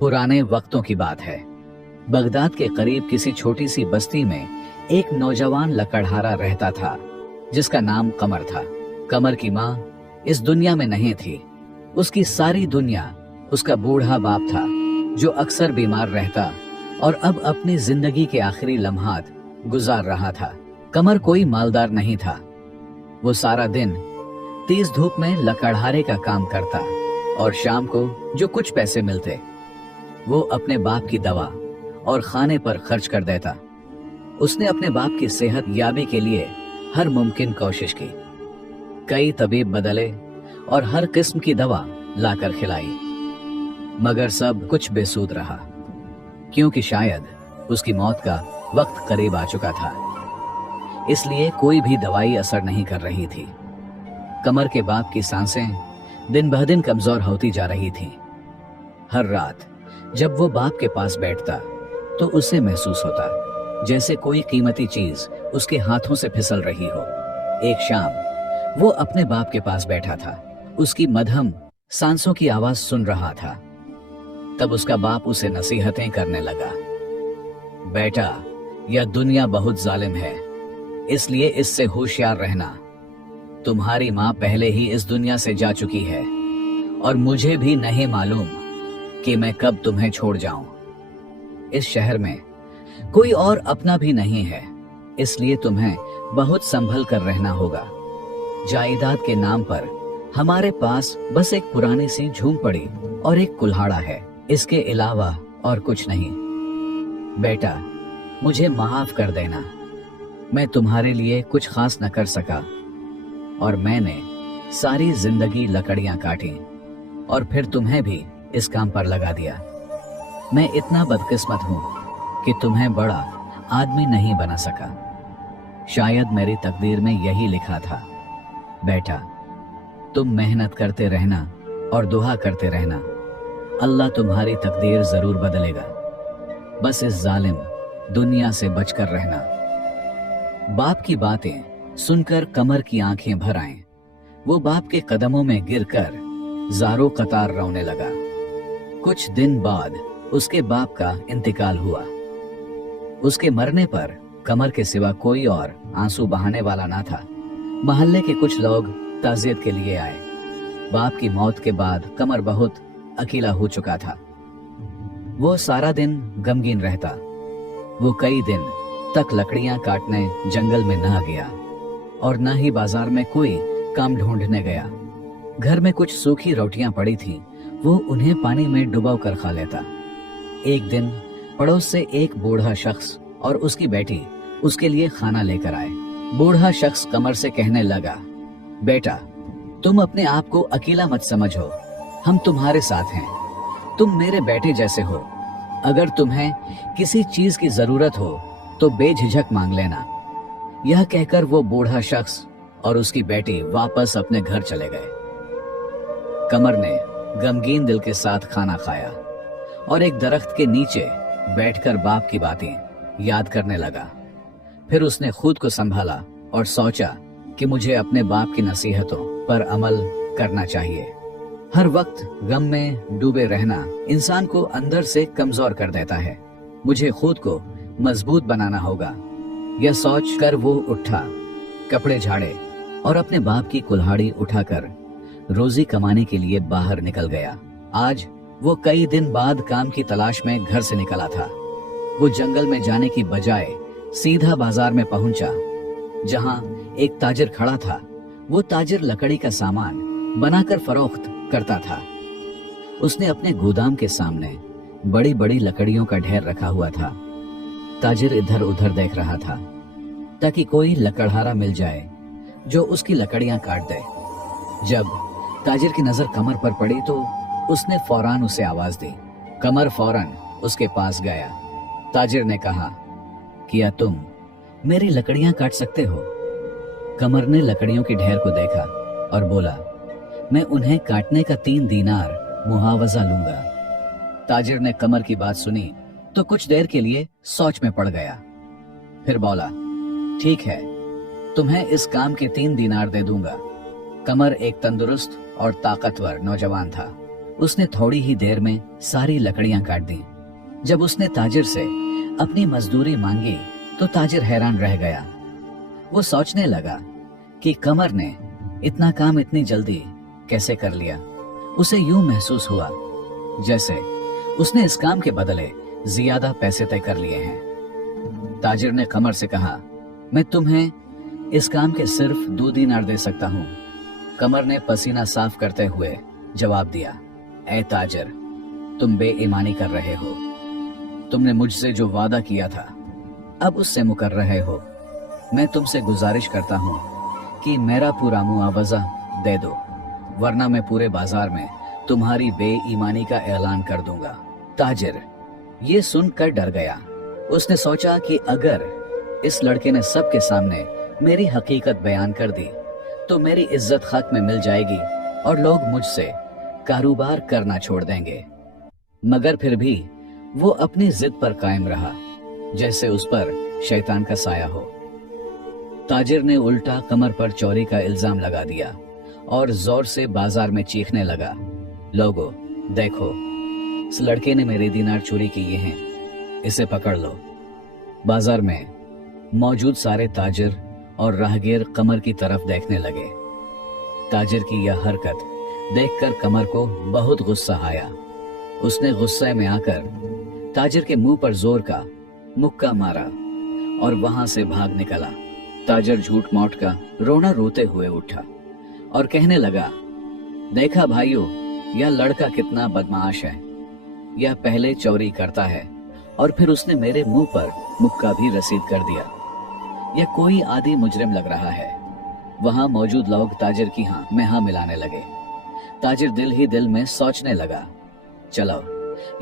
पुराने वक्तों की बात है। बगदाद के करीब किसी छोटी सी बस्ती में एक नौजवान लकड़हारा रहता था जिसका नाम कमर था। कमर की माँ इस दुनिया में नहीं थी। उसकी सारी दुनिया उसका बूढ़ा बाप था जो अक्सर बीमार रहता और अब अपनी जिंदगी के आखिरी लम्हात गुजार रहा था। कमर कोई मालदार नहीं था। वो सारा दिन तेज धूप में लकड़हारे का काम करता और शाम को जो कुछ पैसे मिलते वो अपने बाप की दवा और खाने पर खर्च कर देता। उसने अपने बाप की सेहत याबी के लिए हर मुमकिन कोशिश की। कई तबीब बदले और हर किस्म की दवा लाकर खिलाई, मगर सब कुछ बेसूद रहा, क्योंकि शायद उसकी मौत का वक्त करीब आ चुका था। इसलिए कोई भी दवाई असर नहीं कर रही थी। कमर के बाप की सांसें दिन ब दिन कमजोर होती जा रही थीं। हर रात जब वो बाप के पास बैठता तो उसे महसूस होता जैसे कोई कीमती चीज उसके हाथों से फिसल रही हो। एक शाम वो अपने बाप के पास बैठा था, उसकी मध्यम सांसों की आवाज सुन रहा था। तब उसका बाप उसे नसीहतें करने लगा। बेटा, यह दुनिया बहुत जालिम है, इसलिए इससे होशियार रहना। तुम्हारी माँ पहले ही इस दुनिया से जा चुकी है और मुझे भी नहीं मालूम कि मैं कब तुम्हें छोड़ जाऊं। इस शहर में कोई और अपना भी नहीं है, इसलिए तुम्हें बहुत संभल कर रहना होगा। जायदाद के नाम पर हमारे पास बस एक पुरानी सी झूमपड़ी और एक कुल्हाड़ा है, इसके अलावा और कुछ नहीं। बेटा, मुझे माफ कर देना, मैं तुम्हारे लिए कुछ खास न कर सका और मैंने सारी जिंदगी लकड़ियां काटी और फिर तुम्हें भी इस काम पर लगा दिया। मैं इतना बदकिस्मत हूं कि तुम्हें बड़ा आदमी नहीं बना सका। शायद मेरी तकदीर में यही लिखा था। बेटा, तुम मेहनत करते रहना और दुआ करते रहना, अल्लाह तुम्हारी तकदीर जरूर बदलेगा। बस इस जालिम दुनिया से बचकर रहना। बाप की बातें सुनकर कमर की आंखें भर आईं। वो बाप के कदमों में गिरकर ज़ारो कतार रोने लगा। कुछ दिन बाद उसके बाप का इंतकाल हुआ। उसके मरने पर कमर के सिवा कोई और आंसू बहाने वाला ना था। मोहल्ले के कुछ लोग ताज़ियत के लिए आए। बाप की मौत के बाद कमर बहुत अकेला हो चुका था। वो सारा दिन गमगीन रहता। वो कई दिन तक लकड़ियां काटने जंगल में ना गया और न ही बाजार में कोई काम ढूंढने गया। घर में कुछ सूखी रोटियां पड़ी थीं, वो उन्हें पानी में डुबो कर खा लेता। एक दिन पड़ोस से एक बूढ़ा शख्स और उसकी बेटी उसके लिए खाना लेकर आए। बूढ़ा शख्स कमर से कहने लगा, बेटा, तुम अपने आप को अकेला मत समझो, हम तुम्हारे साथ हैं। तुम मेरे बेटे जैसे हो। अगर तुम्हें किसी चीज की जरूरत हो तो बेझिझक मांग लेना। यह कहकर वो बूढ़ा शख्स और उसकी बेटी वापस अपने घर चले गए। कमर ने गमगीन दिल के साथ खाना खाया और एक दरख्त के नीचे बैठकर बाप की बातें याद करने लगा। फिर उसने खुद को संभाला और सोचा कि मुझे अपने बाप की नसीहतों पर अमल करना चाहिए। हर वक्त गम में डूबे रहना इंसान को अंदर से कमजोर कर देता है। मुझे खुद को मजबूत बनाना होगा। यह सोच कर वो उठा, कपड़े झाड़े और अपने बाप की कुल्हाड़ी उठाकर रोजी कमाने के लिए बाहर निकल गया। आज वो कई दिन बाद काम की तलाश में घर से निकला था। वो जंगल में जाने की बजाय सीधा बाजार में पहुंचा, जहां एक ताजिर खड़ा था। वो ताजिर लकड़ी का सामान बनाकर फरोख्त करता था। उसने अपने गोदाम के सामने बड़ी बड़ी लकड़ियों का ढेर रखा हुआ था। ताजिर इधर उधर देख रहा था ताकि कोई लकड़हारा मिल जाए जो उसकी लकड़ियां काट दे। जब ताजिर की नजर कमर पर पड़ी तो उसने फौरन उसे आवाज दी। कमर फौरन उसके पास गया। ताजिर ने कहा, क्या तुम मेरी लकड़ियां काट सकते हो? कमर ने लकड़ियों के ढेर को देखा और बोला, मैं उन्हें काटने का 3 दीनार मुआवजा लूंगा। ताजिर ने कमर की बात सुनी तो कुछ देर के लिए सोच में पड़ गया। फिर बोला, ठीक है, तुम्हें इस काम के 3 दीनार दे दूंगा। कमर एक तंदुरुस्त और ताकतवर नौजवान था। उसने थोड़ी ही देर में सारी लकड़ियां काट दी। जब उसने ताजिर से अपनी मजदूरी मांगी तो ताजिर हैरान रह गया। वो सोचने लगा कि कमर ने इतना काम इतनी जल्दी कैसे कर लिया। उसे यूं महसूस हुआ जैसे उसने इस काम के बदले ज्यादा पैसे तय कर लिए हैं। ताजिर ने कमर से कहा, मैं तुम्हें इस काम के सिर्फ 2 दीनार दे सकता हूं। कमर ने पसीना साफ करते हुए जवाब दिया, ऐ ताजिर, तुम बेईमानी कर रहे हो। तुमने मुझसे जो वादा किया था अब उससे मुकर रहे हो। मैं तुमसे गुजारिश करता हूं कि मेरा पूरा मुआवजा दे दो, वरना मैं पूरे बाजार में तुम्हारी बेईमानी का ऐलान कर दूंगा। ताजिर ये सुनकर डर गया। उसने सोचा कि अगर इस लड़के ने सबके सामने मेरी हकीकत बयान कर दी तो मेरी इज्जत खत में मिल जाएगी और लोग मुझसे कारोबार करना छोड़ देंगे। मगर फिर भी वो अपनी जिद पर कायम रहा, जैसे उस पर शैतान का साया हो। ताजिर ने उल्टा कमर पर चोरी का इल्जाम लगा दिया और जोर से बाजार में चीखने लगा, लोगो देखो, इस लड़के ने मेरे दीनार चोरी किए हैं, इसे पकड़ लो। बाजार में मौजूद सारे ताजिर और राहगीर कमर की तरफ देखने लगे। ताजिर की यह हरकत देखकर कमर को बहुत गुस्सा आया। उसने गुस्से में आकर ताजिर के मुंह पर जोर का मुक्का मारा और वहां से भाग निकला। ताजिर झूठ मूठ का रोना रोते हुए उठा और कहने लगा, देखा भाइयों, यह लड़का कितना बदमाश है। यह पहले चोरी करता है और फिर उसने मेरे मुंह पर मुक्का भी रसीद कर दिया। यह कोई आदि मुजरिम लग रहा है। वहां मौजूद लोग ताजिर की हाँ में हाँ मिलाने लगे। ताजिर दिल ही दिल में सोचने लगा, चलो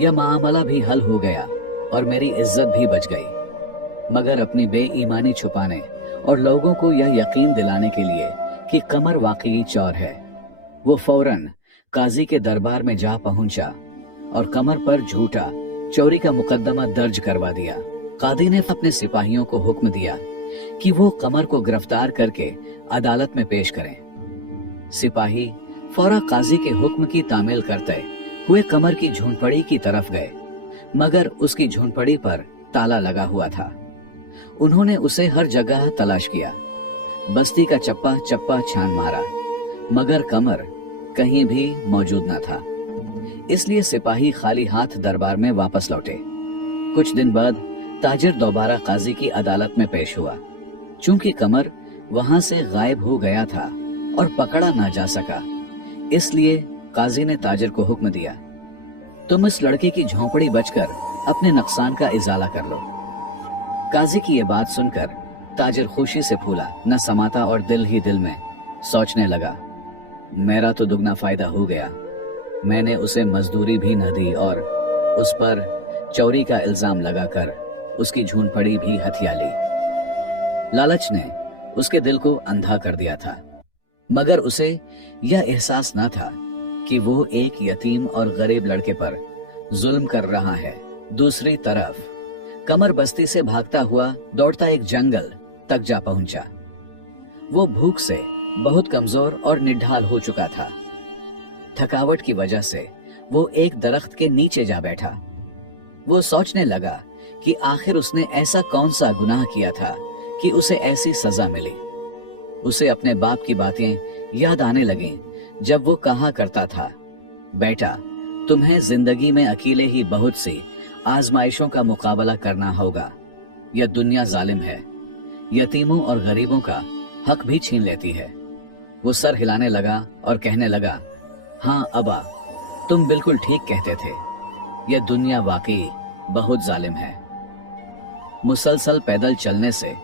यह मामला भी हल हो गया और मेरी इज्जत भी बच गई। मगर अपनी बेईमानी छुपाने और लोगों को यह यकीन दिलाने के लिए कि कमर वाकई चोर है, वो फौरन काजी के दरबार में जा पहुंचा और कमर पर झूठा चोरी का मुकदमा दर्ज करवा दिया। कादी ने अपने सिपाहियों को हुक्म दिया कि वो कमर को गिरफ्तार करके अदालत में पेश करें। सिपाही फौरा काजी के हुक्म की तामील करते हुए कमर की झूंपड़ी की तरफ गए, मगर उसकी झूंपड़ी पर ताला लगा हुआ था। उन्होंने उसे हर जगह तलाश किया, बस्ती का चप्पा चप्पा छान मारा, मगर कमर कहीं भी मौजूद न था। इसलिए सिपाही खाली हाथ दरबार में वापस लौटे। कुछ दिन बाद ताजिर दोबारा काजी की अदालत में पेश हुआ। चूंकि कमर वहां से गायब हो गया था और पकड़ा ना जा सका, इसलिए काजी ने ताजिर को हुक्म दिया, तुम इस लड़के की झोंपड़ी बचकर अपने नुकसान का इजाला कर लो। काजी की ये बात सुनकर ताजिर खुशी से फूला न समाता और दिल ही दिल में सोचने लगा, मेरा तो दुगना फायदा हो गया। मैंने उसे मजदूरी भी न दी और उस पर चोरी का इल्जाम लगाकर उसकी झूंपड़ी भी हथिया ली। लालच ने उसके दिल को अंधा कर दिया था, मगर उसे यह एहसास न था कि वो एक यतीम और गरीब लड़के पर जुल्म कर रहा है। दूसरी तरफ कमर बस्ती से भागता हुआ दौड़ता एक जंगल तक जा पहुंचा। वो भूख से बहुत कमजोर और निढाल हो चुका था। थकावट की वजह से वो एक दरख्त के नीचे जा बैठा। वो सोचने लगा कि आखिर उसने ऐसा कौन सा गुनाह किया था कि उसे ऐसी सजा मिली। उसे अपने बाप की बातें याद आने लगीं, जब वो कहा करता था, बेटा तुम्हें जिंदगी में अकेले ही बहुत सी आजमाइशों का मुकाबला करना होगा। यह दुनिया जालिम है, यतीमों और गरीबों का हक भी छीन लेती है। वो सर हिलाने लगा और कहने लगा, हाँ अबा, तुम बिल्कुल ठीक कहते थे, यह दुनिया वाकई बहुत जालिम है। मुसलसल पैदल चलने से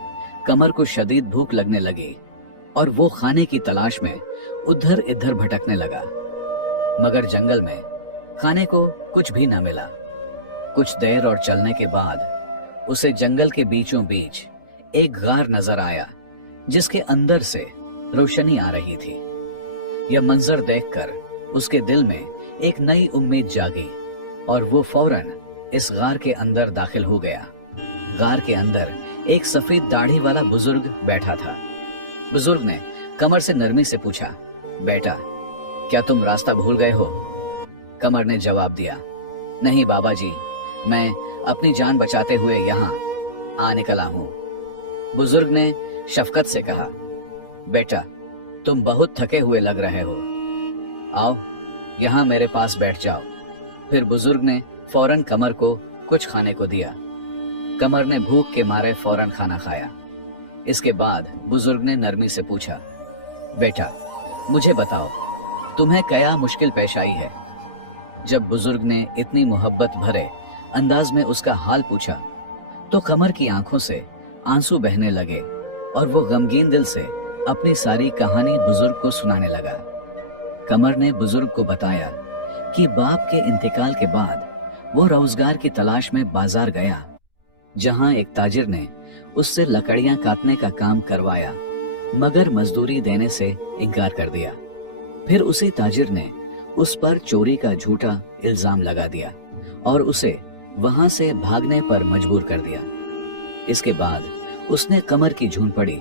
कमर को शदीद भूख लगने लगी और वो खाने की तलाश में उधर इधर भटकने लगा, मगर जंगल में खाने को कुछ भी न मिला। कुछ देर और चलने के बाद उसे जंगल के बीचों बीच एक गार नजर आया, जिसके अंदर से रोशनी आ रही थी। यह मंजर देखकर उसके दिल में एक नई उम्मीद जागी और वो फौरन इस गार के अंदर दाखिल हो गया। गार के अंदर एक सफेद दाढ़ी वाला बुजुर्ग बैठा था। बुजुर्ग ने कमर से नरमी से पूछा, बेटा क्या तुम रास्ता भूल गए हो? कमर ने जवाब दिया, नहीं बाबा जी, मैं अपनी जान बचाते हुए यहाँ आ निकला हूँ। बुजुर्ग ने शफकत से कहा, बेटा तुम बहुत थके हुए लग रहे हो, आओ यहाँ मेरे पास बैठ जाओ। फिर बुजुर्ग ने फौरन कमर को कुछ खाने को दिया। कमर ने भूख के मारे फौरन खाना खाया। इसके बाद बुजुर्ग ने नरमी से पूछा, बेटा मुझे बताओ तुम्हें क्या मुश्किल पेश आई है। जब बुजुर्ग ने इतनी मोहब्बत भरे अंदाज में उसका हाल पूछा तो कमर की आंखों से आंसू बहने लगे और वो गमगीन दिल से अपनी सारी कहानी बुजुर्ग को सुनाने लगा। कमर ने बुजुर्ग को बताया कि बाप के इंतकाल के बाद वो रोजगार की तलाश में बाजार गया, जहां एक ताजिर ने उससे लकड़ियां काटने का काम करवाया, मगर मजदूरी देने से इनकार कर दिया। फिर उसी ताजिर ने उस पर चोरी का झूठा इल्जाम लगा दिया और उसे वहां से भागने पर मजबूर कर दिया। इसके बाद उसने कमर की झूनपड़ी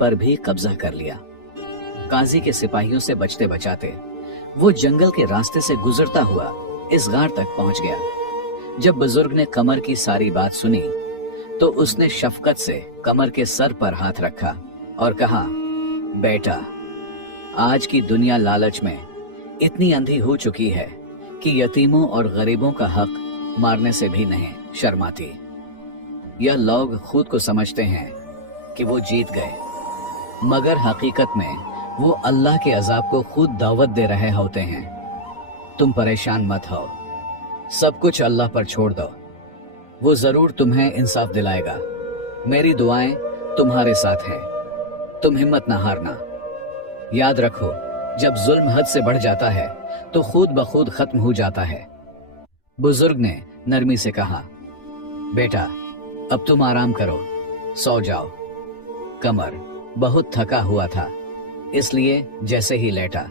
पर भी कब्जा कर लिया। काजी के सिपाहियों से बचते बचाते वो जंगल के रास्ते से गुजरता हुआ इस गार तक पहुंच गया। जब बुजुर्ग ने कमर की सारी बात सुनी तो उसने शफकत से कमर के सर पर हाथ रखा और कहा, बेटा आज की दुनिया लालच में इतनी अंधी हो चुकी है कि यतीमों और गरीबों का हक मारने से भी नहीं शर्माती। यह लोग खुद को समझते हैं कि वो जीत गए, मगर हकीकत में वो अल्लाह के अजाब को खुद दावत दे रहे होते हैं। तुम परेशान मत हो, सब कुछ अल्लाह पर छोड़ दो, वो जरूर तुम्हें इंसाफ दिलाएगा। मेरी दुआएं तुम्हारे साथ हैं, तुम हिम्मत ना हारना। याद रखो, जब जुल्म हद से बढ़ जाता है तो खुद ब खुद खत्म हो जाता है। बुजुर्ग ने नरमी से कहा, बेटा अब तुम आराम करो, सो जाओ। कमर बहुत थका हुआ था, इसलिए जैसे ही लेटा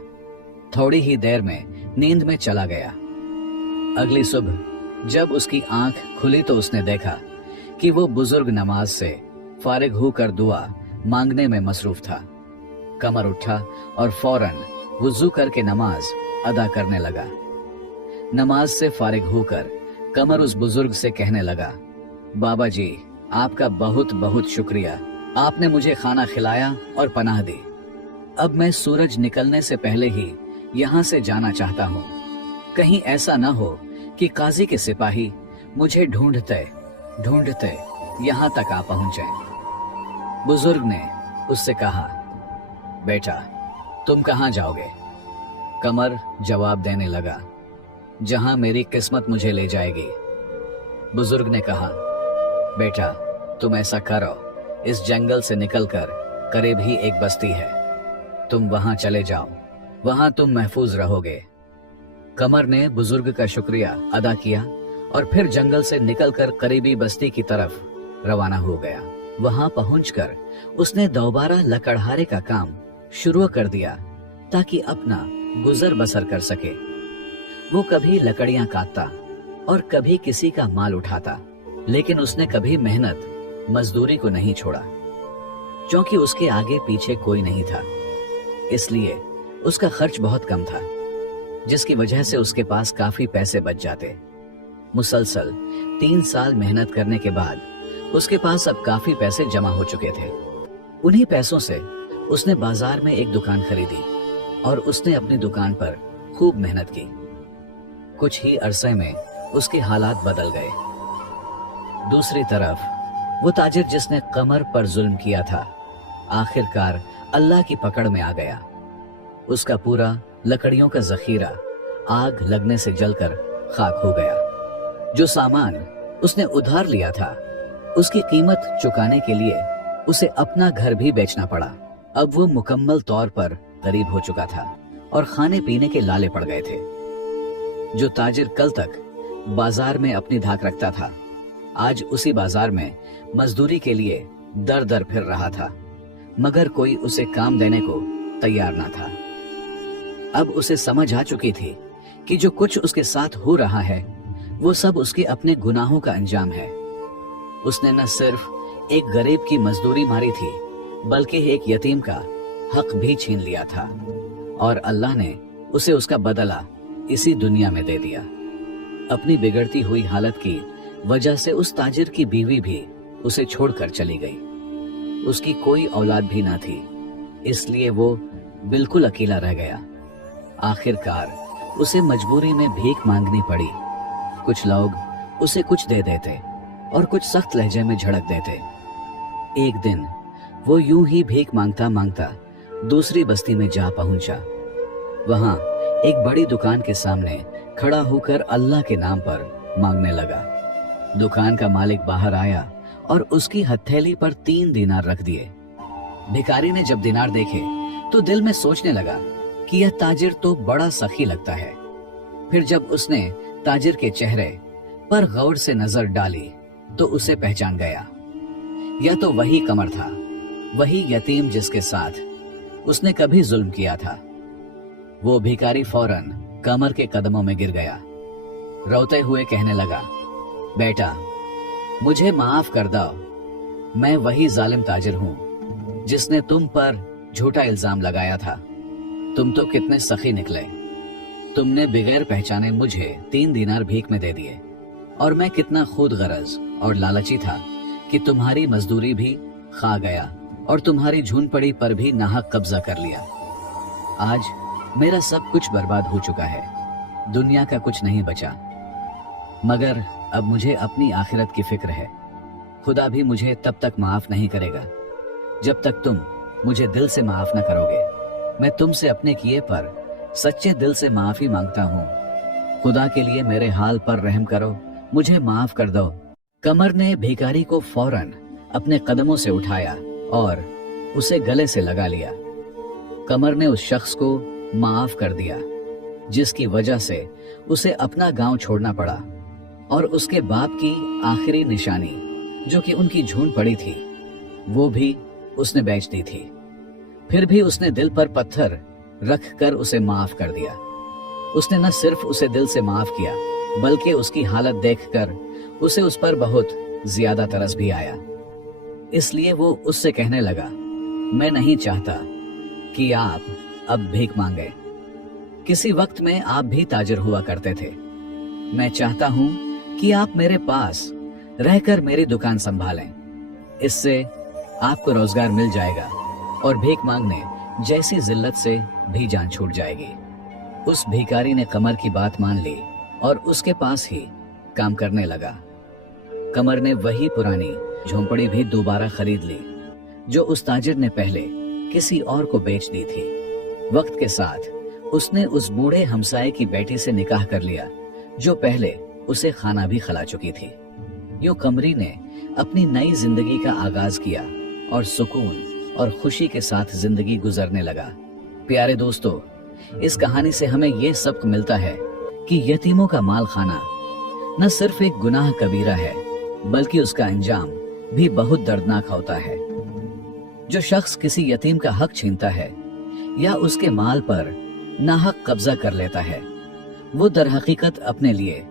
थोड़ी ही देर में नींद में चला गया। अगली सुबह जब उसकी आंख खुली तो उसने देखा कि वो बुजुर्ग नमाज से फारिग होकर दुआ मांगने में मसरूफ था। कमर उठा और फौरन वुजू करके नमाज अदा करने लगा। नमाज से फारिग होकर कमर उस बुजुर्ग से कहने लगा, बाबा जी आपका बहुत बहुत शुक्रिया, आपने मुझे खाना खिलाया और पनाह दी। अब मैं सूरज निकलने से पहले ही यहाँ से जाना चाहता हूँ। कहीं ऐसा न हो कि काजी के सिपाही मुझे ढूंढते ढूंढते यहाँ तक आ पहुंचे। बुजुर्ग ने उससे कहा, बेटा तुम कहाँ जाओगे? कमर जवाब देने लगा, जहां मेरी किस्मत मुझे ले जाएगी। बुजुर्ग ने कहा, बेटा तुम ऐसा करो, इस जंगल से निकलकर करीब ही एक बस्ती है, तुम वहां चले जाओ, वहां तुम महफूज रहोगे। कमर ने बुजुर्ग का शुक्रिया अदा किया और फिर जंगल से निकलकर करीबी बस्ती की तरफ रवाना हो गया। वहां पहुंचकर उसने दोबारा लकड़हारे का काम शुरू कर दिया ताकि अपना गुजर बसर कर सके। वो कभी लकड़ियां काटता और कभी किसी का माल उठाता, लेकिन उसने कभी मेहनत मजदूरी को नहीं छोड़ा, क्योंकि उसके आगे पीछे कोई नहीं था। इसलिए उसका खर्च बहुत कम था, जिसकी वजह से उसके पास काफी पैसे बच जाते। मुसलसल 3 साल मेहनत करने के बाद उसके पास अब काफी पैसे जमा हो चुके थे। उन्हीं पैसों से उसने बाजार में एक दुकान खरीदी और उसने अपनी दुकान पर खूब मेहनत की। कुछ ही अरसे में उसके हालात बदल गए। दूसरी तरफ वो ताजिर जिसने कमर पर जुल्म किया था, आखिरकार अल्लाह की पकड़ में आ गया। उसका पूरा लकड़ियों का जखीरा आग लगने से जलकर खाक हो गया। जो सामान उसने उधार लिया था, उसकी कीमत चुकाने के लिए उसे अपना घर भी बेचना पड़ा। अब वो मुकम्मल तौर पर गरीब हो चुका था और खाने पीने के लाले पड़ गए थे। जो ताजिर कल तक बाजार में अपनी धाक रखता था, आज उसी बाजार में मजदूरी के लिए दर दर फिर रहा था, मगर कोई उसे काम देने को तैयार ना था। अब उसे समझ आ चुकी थी कि जो कुछ उसके साथ हो रहा है वो सब उसके अपने गुनाहों का अंजाम है। उसने न सिर्फ एक गरीब की मजदूरी मारी थी, बल्कि एक यतीम का हक भी छीन लिया था, और अल्लाह ने उसे उसका बदला इसी दुनिया में दे दिया। अपनी बिगड़ती हुई हालत की वजह से उस ताजिर की बीवी भी उसे छोड़कर चली गई। उसकी कोई औलाद भी ना थी, इसलिए वो बिल्कुल अकेला रह गया। आखिरकार उसे मजबूरी में भीख मांगनी पड़ी। कुछ लोग उसे कुछ दे देते और कुछ सख्त लहजे में झड़क देते। एक दिन वो यूं ही भीख मांगता मांगता दूसरी बस्ती में जा पहुंचा। वहां एक बड़ी दुकान के सामने खड़ा होकर अल्लाह के नाम पर मांगने लगा। दुकान का मालिक बाहर आया और उसकी हथेली पर 3 दीनार रख दिए। भिखारी ने जब दीनार देखे तो दिल में सोचने लगा कि यह ताजिर तो बड़ा सखी लगता है। फिर जब उसने ताजिर के चेहरे पर गौर से नजर डाली तो उसे पहचान गया। यह तो वही कमर था, वही यतीम जिसके साथ उसने कभी जुल्म किया था। वो भिखारी फौरन कमर के कदमों में गिर गया। रोते हुए कहने लगा, बेटा मुझे माफ कर दो, मैं वही जालिम ताजिर हूं जिसने तुम पर झूठा इल्जाम लगाया था। तुम तो कितने सखी निकले। तुमने बगैर पहचाने मुझे 3 दीनार भीख में दे दिए और मैं कितना खुद गरज और लालची था कि तुम्हारी मजदूरी भी खा गया और तुम्हारी झूनपड़ी पर भी नाहक कब्जा कर लिया। आज मेरा सब कुछ बर्बाद हो चुका है, दुनिया का कुछ नहीं बचा। मगर अब मुझे अपनी आखिरत की फिक्र है। खुदा भी मुझे तब तक माफ नहीं करेगा जब तक तुम मुझे दिल से माफ न करोगे। मैं तुमसे अपने किए पर सच्चे दिल से माफी मांगता हूँ। खुदा के लिए मेरे हाल पर रहम करो, मुझे माफ कर दो। कमर ने भिखारी को फौरन अपने कदमों से उठाया और उसे गले से लगा लिया। कमर ने उस शख्स को माफ कर दिया जिसकी वजह से उसे अपना गांव छोड़ना पड़ा और उसके बाप की आखिरी निशानी जो कि उनकी झून पड़ी थी वो भी उसने बेच दी थी। फिर भी उसने दिल पर पत्थर रख कर उसे माफ कर दिया। उसने न सिर्फ उसे दिल से माफ किया बल्कि उसकी हालत देखकर उसे उस पर बहुत ज्यादा तरस भी आया। इसलिए वो उससे कहने लगा, मैं नहीं चाहता कि आप अब भीख मांगे। किसी वक्त में आप भी ताजिर हुआ करते थे। मैं चाहता हूं कि आप मेरे पास रहकर मेरी दुकान संभालें। इससे आपको रोजगार मिल जाएगा और भीख मांगने जैसी जिल्लत से भी जान छूट जाएगी। उस भिखारी ने कमर की बात मान ली और उसके पास ही काम करने लगा। कमर ने वही पुरानी झोंपड़ी भी दोबारा खरीद ली जो उस ताजिर ने पहले किसी और को बेच दी थी। वक्त के साथ उसने उस बूढ़े हमसाये की बेटी से निकाह कर लिया जो पहले उसे खाना भी खिला चुकी थी। यूं कमरी ने अपनी नई जिंदगी का आगाज किया और सुकून और खुशी के साथ जिंदगी गुजरने लगा। प्यारे दोस्तों, इस कहानी से हमें यह सबक मिलता है कि यतीमों का माल खाना न सिर्फ एक गुनाह कबीरा है बल्कि उसका अंजाम भी बहुत दर्दनाक होता है। जो शख्स किसी यतीम का हक छीनता है या उसके माल पर नाहक कब्जा कर लेता है वो दर हकीकत अपने लिए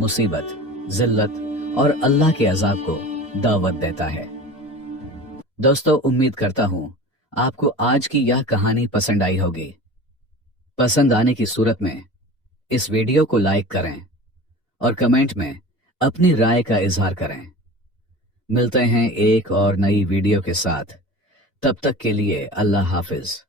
मुसीबत, जिल्लत और अल्लाह के अजाब को दावत देता है। दोस्तों, उम्मीद करता हूं आपको आज की यह कहानी पसंद आई होगी। पसंद आने की सूरत में इस वीडियो को लाइक करें और कमेंट में अपनी राय का इजहार करें। मिलते हैं एक और नई वीडियो के साथ। तब तक के लिए अल्लाह हाफिज।